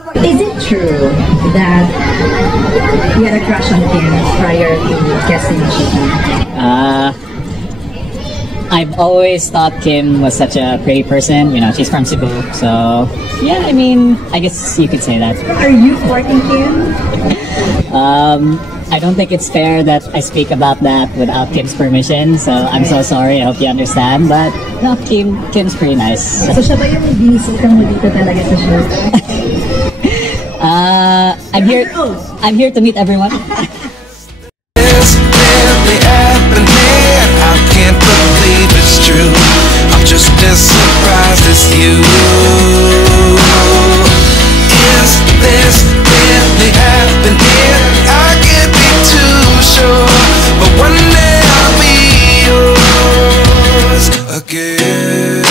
Is it true that you had a crush on Kim prior to casting Chica? I've always thought Kim was such a pretty person. You know, she's from Cebu, so yeah. I mean, I guess you could say that. Are you courting Kim? I don't think it's fair that I speak about that without Kim's permission. So I'm so sorry. I hope you understand. But no, Kim's pretty nice. So siya ba yung binisita mo dito talaga sa show? I'm here to meet everyone. I can't believe it's true. I'm just as surprised as you. Is this really happening? I can't be too sure, but one day I'll be yours again.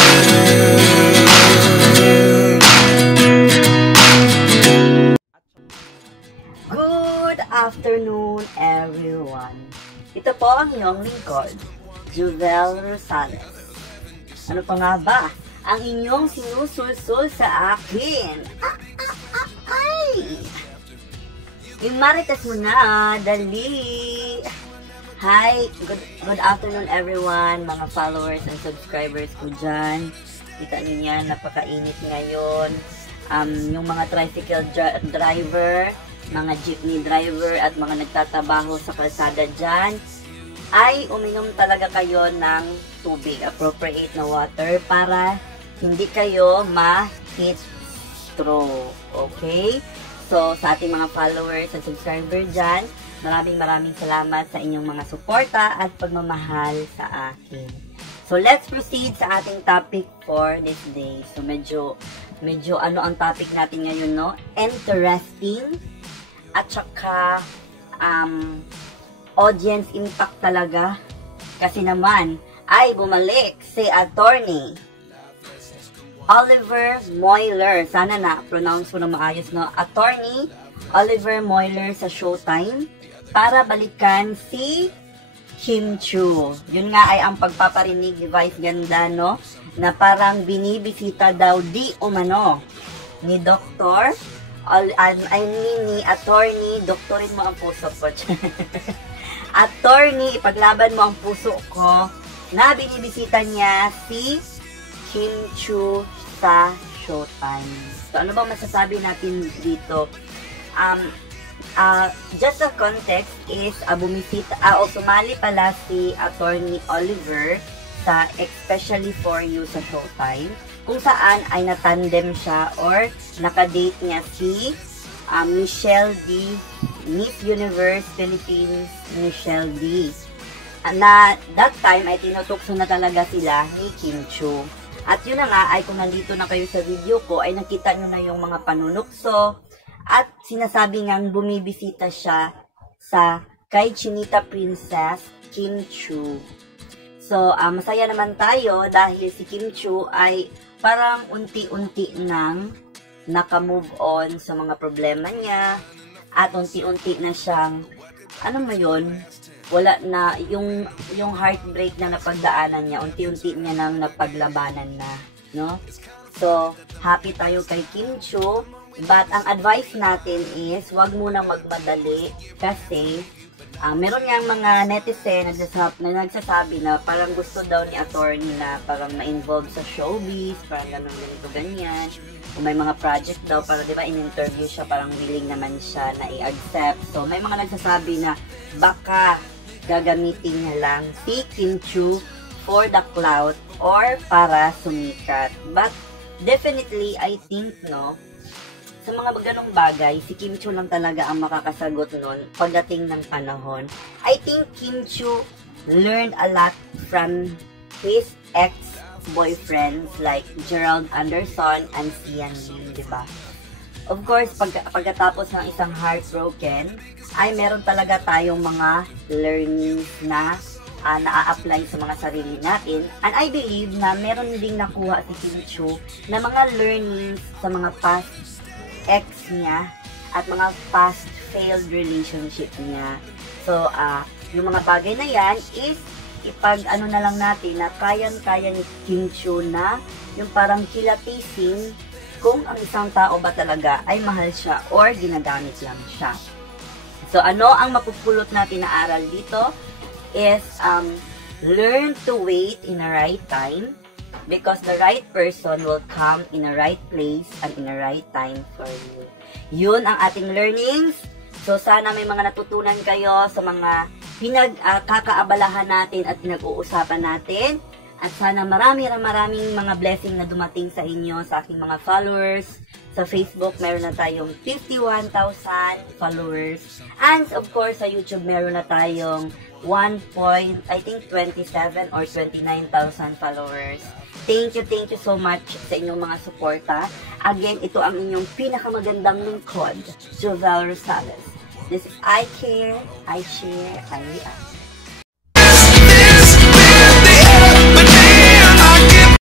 Good afternoon, everyone. Ito po ang iyong lingkod, Juvel Rosales. Ano pa nga ba ang inyong sinusulsul sa akin? Imarites mo na, dali! Hi! Good afternoon everyone, mga followers and subscribers ko dyan. Kita nyo yan, napakainit ngayon. Yung mga tricycle driver, mga jeepney driver at mga nagtatabaho sa kalsada dyan, ay uminom talaga kayo ng tubig, appropriate na water, para hindi kayo ma-heat stroke. Okay? So, sa ating mga followers at subscriber dyan, maraming salamat sa inyong mga suporta at pagmamahal sa akin. So, let's proceed sa ating topic for this day. So, medyo ano ang topic natin ngayon, no? Interesting. At saka, audience impact talaga. Kasi naman, ay bumalik si attorney Oliver Moyler. Sana na-pronounce ko na maayos, no? Attorney Oliver Moyler sa Showtime para balikan si Kim Chiu. Yun nga ay ang pagpaparinig ni Vice Ganda, no? Na parang binibisita daw di umano ni Dr. ni attorney, doktorin mo ang puso ko. Attorney, ipaglaban mo ang puso ko, na binibisita niya si Kim Chiu sa Showtime. So, ano bang masasabi natin dito? Just a context is, sumali pala si Attorney Oliver sa Especially For You sa Showtime, kung saan ay natandem siya or nakadate niya si Michelle D. Miss Universe Philippines Michelle D. Na that time ay tinutukso na talaga sila ni Kim Chiu. At yun na nga ay kung nandito na kayo sa video ko ay nakita nyo na yung mga panunukso at sinasabi ngang bumibisita siya sa kay Chinita Princess Kim Chiu. So, masaya naman tayo dahil si Kim Chiu ay parang unti-unti nang naka-move on sa mga problema niya at unti-unti na siyang, ano mo yun, wala na, yung heartbreak na napagdaanan niya, unti-unti niya nang napaglabanan na, no? So, happy tayo kay Kim Chiu, but ang advice natin is, wag munang magmadali kasi meron niyang mga netizen na nagsasabi na parang gusto daw ni attorney na parang ma-involve sa showbiz, parang ganito ganyan. Kung may mga project daw, parang diba in-interview siya, parang willing naman siya na i-accept. So may mga nagsasabi na baka gagamitin niya lang si Kim Chiu for the clout or para sumikat. But definitely, I think, no, sa mga ganong bagay, si Kim Chiu lang talaga ang makakasagot nun pagdating ng panahon. I think Kim Chiu learned a lot from his ex-boyfriends like Gerald Anderson and Sian Lim, diba? Of course, pagkatapos ng isang heartbroken, ay meron talaga tayong mga learnings na na-apply sa mga sarili natin. And I believe na meron ding nakuha si Kim Chiu na mga learnings sa mga past ex niya at mga past failed relationship niya. So, yung mga bagay na yan is ipag-ano na lang natin na kayang-kaya ni Kim Chiu na yung parang kilatisin kung ang isang tao ba talaga ay mahal siya or ginagamit lang siya. So, ano ang mapupulot natin na aral dito is learn to wait in the right time because the right person will come in the right place and in the right time for you. Yun ang ating learnings. So, sana may mga natutunan kayo sa mga pinagkakaabalahan natin at pinag-uusapan natin. At sana maraming mga blessing na dumating sa inyo, sa aking mga followers. Sa Facebook, meron na tayong 51,000 followers. And of course, sa YouTube, meron na tayong 27 or 29,000 followers. Thank you so much sa inyong mga suporta. Again, ito ang inyong pinakamagandang lingkod, Jovel Rosales. This is I Care, I Share, I React.